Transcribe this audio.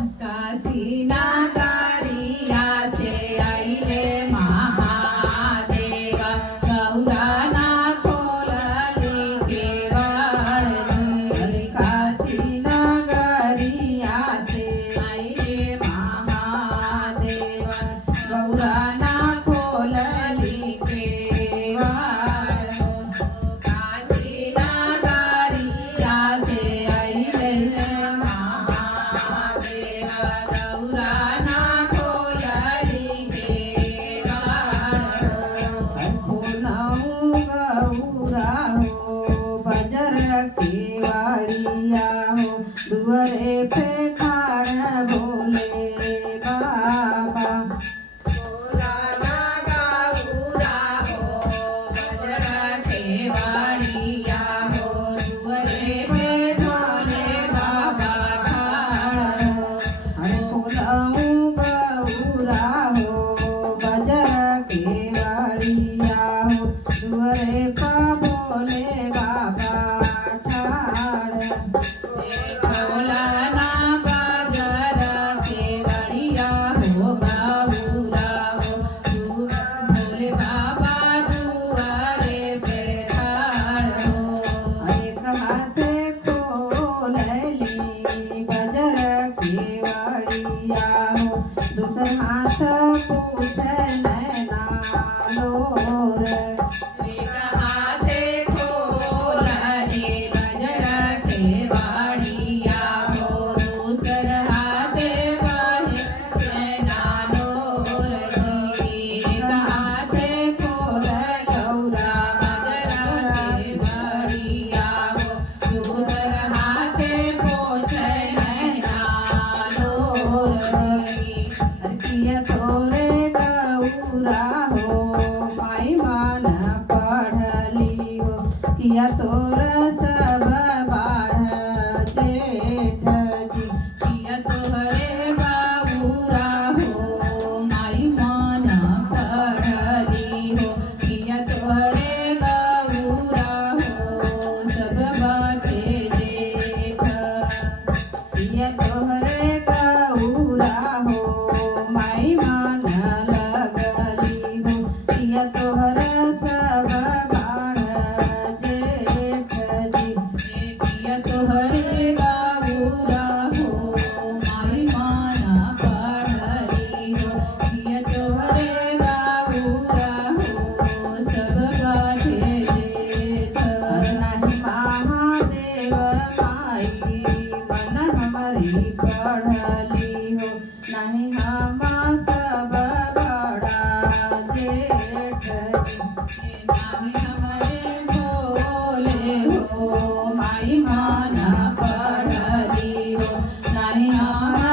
काशी नागरिया से आइले महादेव गौरा ना खोलली केवाड़ जी। काशी नागरिया से आइले महादेव गौरा ना खोलली केवाड़। काशी नागरिया से आइले महादेव गौरा ना खोलली केवाड़। खोलाऊं गौरा हो बजर केवाड़िया हो दुआरे पे ठाड़ भोले बाबा। खोलाना गौरा हो बजरा केवाड़िया हो दुआरे पे भोले बाबा ठाड़ हो। अरे खोलाऊं गौरा हो बजर केवाड़िया हो दुआरे पा भोले बाबा ठाड़। खोलाना बजरा केवाड़िया हो गौरा हो भोले बाबा दुआरे पे ठाड़ हो। एक हाथे खोलली बजर केवाड़िया हो दूसर हाथ पूछे नैना लोर। एक हाथे खोलली बजरा केवाड़िया हो दूसर हाथे बहे नानोर जी। एक हाथे खोल गौरा बजरा केवाड़िया हो दूसर हाथे पोछे नानोर जी। किया तोरे गौरा हो माई मान पढ़ली हो किया तोर सब बाढ़ जेठ जी। किया तोहरे गौरा हो माई मन पढ़ली हो किया तोहरे गौरा हो सब बाटे जेठ। किया तोहरे गौरा हो माई मान लगली हो किया तोहर सब बाण जेठ जी। किया तोहरे गौरा हो माई मन पढ़ली हो किया तोहरे गौरा हो सब बाटे जेठ। नाही महादेव माई मन हमारी पढ़ली हो नहीं हम सब बड़ा जेठ जी। नाही हमरे भोले हो माई मन पढ़ली हो नहीं हम